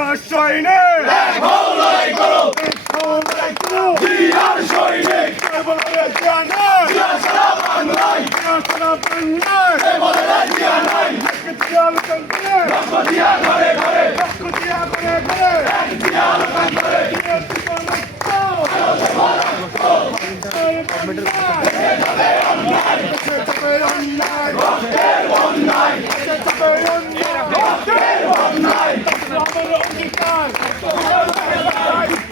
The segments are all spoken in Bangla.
জিয়ার সৈনিক হলাই করো হলাই করো জিয়ার সৈনিক বলে জিয়া নাই জিয়া সারা বাংলায় জিয়া সারা বাংলায় বলে জিয়া নাই জিয়া লোকান্তরে রক্ত দিয়া ঘরে ঘরে জিয়া করে করে জিয়া লোকান্তরে জিয়া রক্তের বন্যায় আমাদের অঙ্গীকার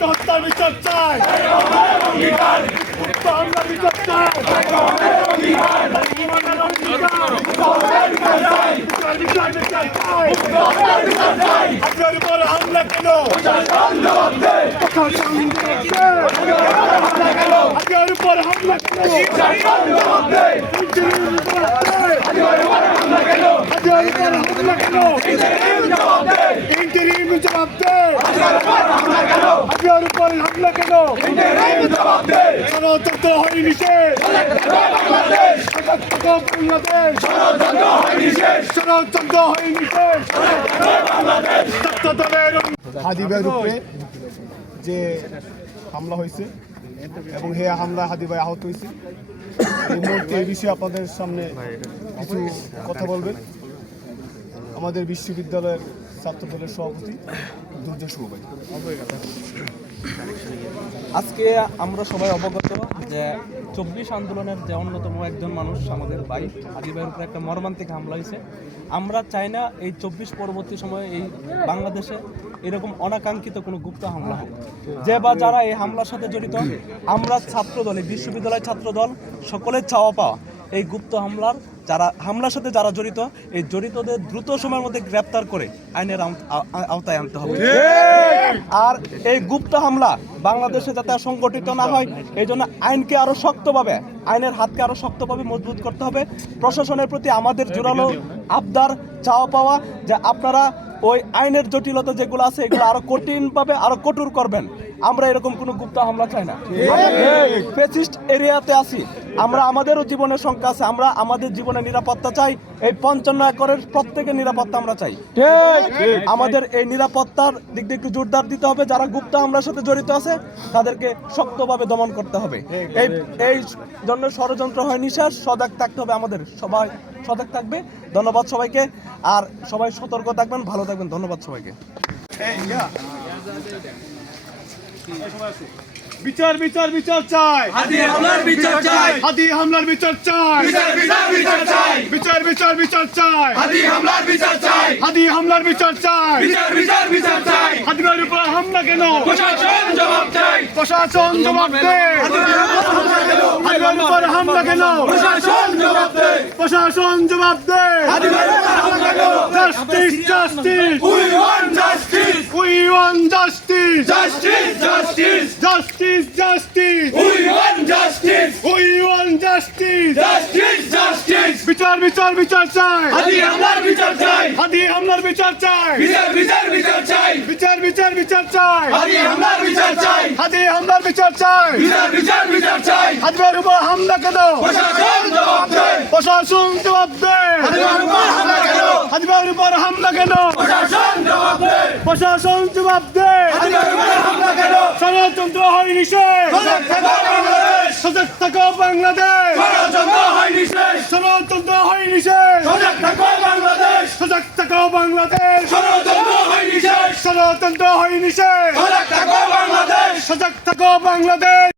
হত্যার বিচার চাই অঙ্গীকার আমরা বিচার চাই অঙ্গীকার আমাদের অঙ্গীকার বিচার বিচার চাই আপনার উপর হামলা কেন জবাব দে আপনার উপর হামলা কেন জবাব দে আপনার উপর হামলা কেন জবাব দে ইন্টারিম জবাব দে হামলা কেন আপনার উপর হামলা কেন জবাব দে গণতন্ত্র হয়নি শেষ বাংলাদেশ বাংলাদেশ ষড়যন্ত্র হয়নি শেষ ষড়যন্ত্র হয়নি শেষ বাংলাদেশ ছাত্র দলের হাদিবের উপরে যে হামলা হয়েছে এবং হে হামলা হাদিবাই আহত হয়েছে এই মুহূর্তে এই বিষয়ে আপনাদের সামনে কিছু কথা বলবেন আমাদের বিশ্ববিদ্যালয়ের ছাত্র দলের সভাপতি দুর্জয় শুভ ভাই। আজকে আমরা সবাই অবগত যে 24 আন্দোলনের যে অন্যতম একজন মানুষ আমাদের ভাই হাদি ভাইয়ের উপরে একটা মর্মান্তিক হামলা হয়েছে। আমরা চাই না এই 24 পরবর্তী সময়ে এই বাংলাদেশে এরকম অনাকাঙ্ক্ষিত কোনো গুপ্ত হামলা হোক। যে বা যারা এই হামলার সাথে জড়িত, আমরা ছাত্রদল, এই বিশ্ববিদ্যালয় ছাত্রদল সকলের চাওয়া পাওয়া এই গুপ্ত হামলার হামলার সাথে যারা জড়িত, এই জড়িতদের দ্রুত সময়ের মধ্যে গ্রেপ্তার করে আইনের আওতায় আনতে হবে। আর এই গুপ্ত হামলা বাংলাদেশে যাতে সংগঠিত না হয়, এই জন্য আইনকে আরো শক্তভাবে, আইনের হাতকে আরো শক্তভাবে মজবুত করতে হবে। প্রশাসনের প্রতি আমাদের জোরালো আবদার, চাওয়া পাওয়া যে আপনারা ওই আইনের জটিলতা যেগুলো আছে এগুলো আরো কঠিনভাবে আরো কঠোর করবেন। আমরা এরকম কোনো গুপ্ত হামলা চাই না। ফ্যাসিস্ট এরিয়াতে আছি আমরা, আমাদেরও জীবনের সংখ্যা আছে, আমরা আমাদের জীবনের নিরাপত্তা চাই। এই 55 একরের প্রত্যেকের নিরাপত্তা আমরা চাই। আমাদের এই নিরাপত্তার দিক দিয়ে একটু জোরদার দিতে হবে। যারা গুপ্ত হামলার সাথে জড়িত আছে তাদেরকে শক্তভাবে দমন করতে হবে। এই জন্য ষড়যন্ত্র হয় নিঃশ্বাস, সজাগ থাকতে হবে। আমাদের সবাই সজাগ থাকবে। ধন্যবাদ সবাইকে, আর সবাই সতর্ক থাকবেন, ভালো থাকবেন। ধন্যবাদ সবাইকে। বিচার বিচার বিচার চাই, হাদি হামলার বিচার চাই, হাদি হামলার বিচার চাই, বিচার বিচার বিচার চাই, বিচার বিচার বিচার চাই, হাদি হামলার বিচার চাই, হাদি হামলার বিচার চাই, বিচার বিচার বিচার চাই, হাদিবাইয়ের উপর হামলা কেন প্রশাসন জবাব চাই, প্রশাসন জবাব দে, হাদিবাইয়ের উপর হামলা কেন প্রশাসন জবাব দে, প্রশাসন জবাব দে, justice justice we want justice, we want justice, justice justice, justice justice we want justice, we want justice, justice justice, বিচার বিচার বিচার চাই, হাদি হামলার বিচার চাই, হাদি হামলার বিচার চাই, বিচার বিচার বিচার চাই, বিচার বিচার বিচার চাই, হাদি হামলার বিচার চাই, হাদি হামলার বিচার চাই, বিচার বিচার বিচার চাই, হাদিবাইয়ের উপর হামলা কেন প্রশাসন জবাব দে, প্রশাসন জবাব দে, হাদিবাইয়ের উপর হামলা কেন, হাদিবাইয়ের উপর হামলা কেন প্রশাসন জবাব দে, প্রশাসন জবাব দে, হাদিবাইয়ের উপর হামলা কেন, ষড়যন্ত্র হয়নি শেষ, সজাগ থাকো বাংলাদেশ, সজাগ থাকো বাংলাদেশ, ষড়যন্ত্র হয়নি শেষ, ষড়যন্ত্র হয়নি শেষ, সজাগ থাকো বাংলাদেশ, সজাগ থাকো বাংলাদেশ, ষড়যন্ত্র হয়নি শেষ, ষড়যন্ত্র হয়নি শেষ, সজাগ থাকো বাংলাদেশ। সজাগ থাকো বাংলাদেশ।